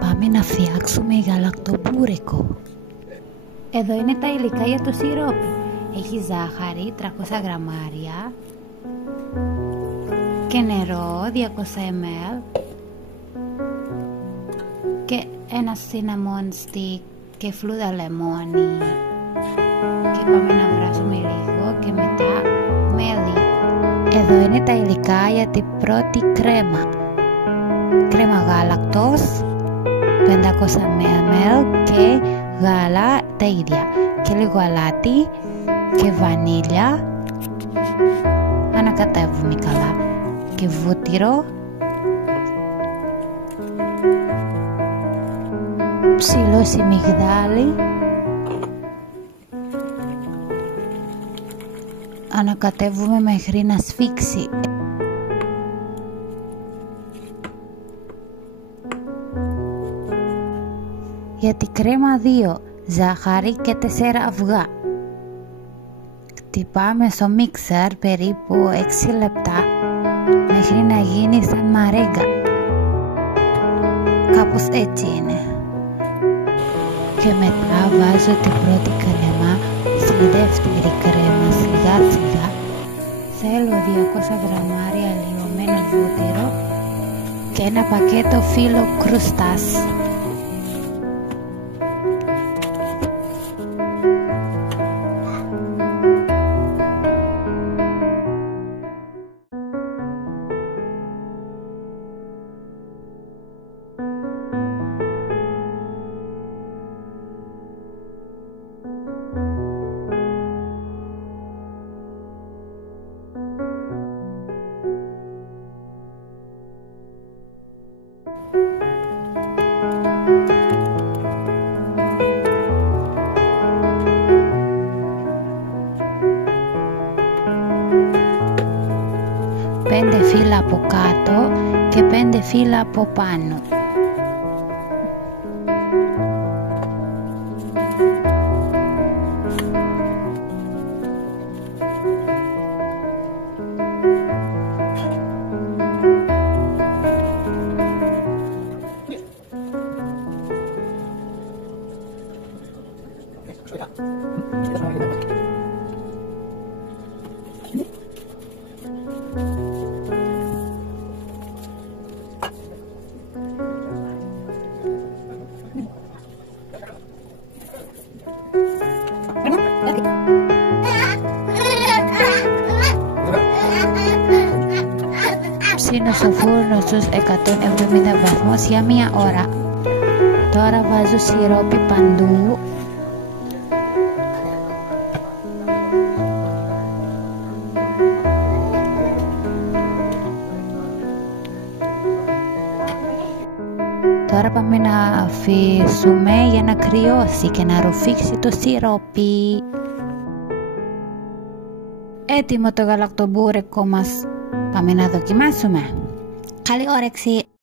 Πάμε να φτιάξουμε γαλακτομπούρικο. Εδώ είναι τα υλικά για το σιρόπι. Έχει ζάχαρη 300 γραμμάρια και νερό 200 ml και ένα cinnamon stick και φλούδα λεμόνι. Και πάμε να βράσουμε λίγο και μετά μέλι. Εδώ είναι τα υλικά για την πρώτη κρέμα. Κρέμα γάλακτος 500 ml και γάλα τα ίδια και λίγο αλάτι και βανίλια. Ανακατεύουμε καλά και βούτυρο, ψηλώσει μυγδάλι, ανακατεύουμε μέχρι να σφίξει. Για την κρέμα 2 ζάχαρη και 4 αυγά. Χτυπάμε στο μίξερ περίπου 6 λεπτά μέχρι να γίνει σαν μαρέγκα. Κάπως έτσι είναι. Και μετά βάζω την πρώτη κρέμα στη δεύτερη κρέμα σιγά σιγά. Θέλω 200 γραμμάρια λιωμένο βούτυρο και ένα πακέτο φύλλο κρούστας. Πέντε φύλλα από κάτω και 5 φύλλα από πάνω. Ψήνω στο φούρνο στους 170 βαθμούς για 1 ώρα. Τώρα βάζω σιρόπι παντού. Τώρα πάμε να αφήσουμε για να κρυώσει και να ρουφήξει το σιρόπι. Έτοιμο το γαλακτομπούρικο μας. Πάμε να δοκιμάσουμε. Καλή όρεξη!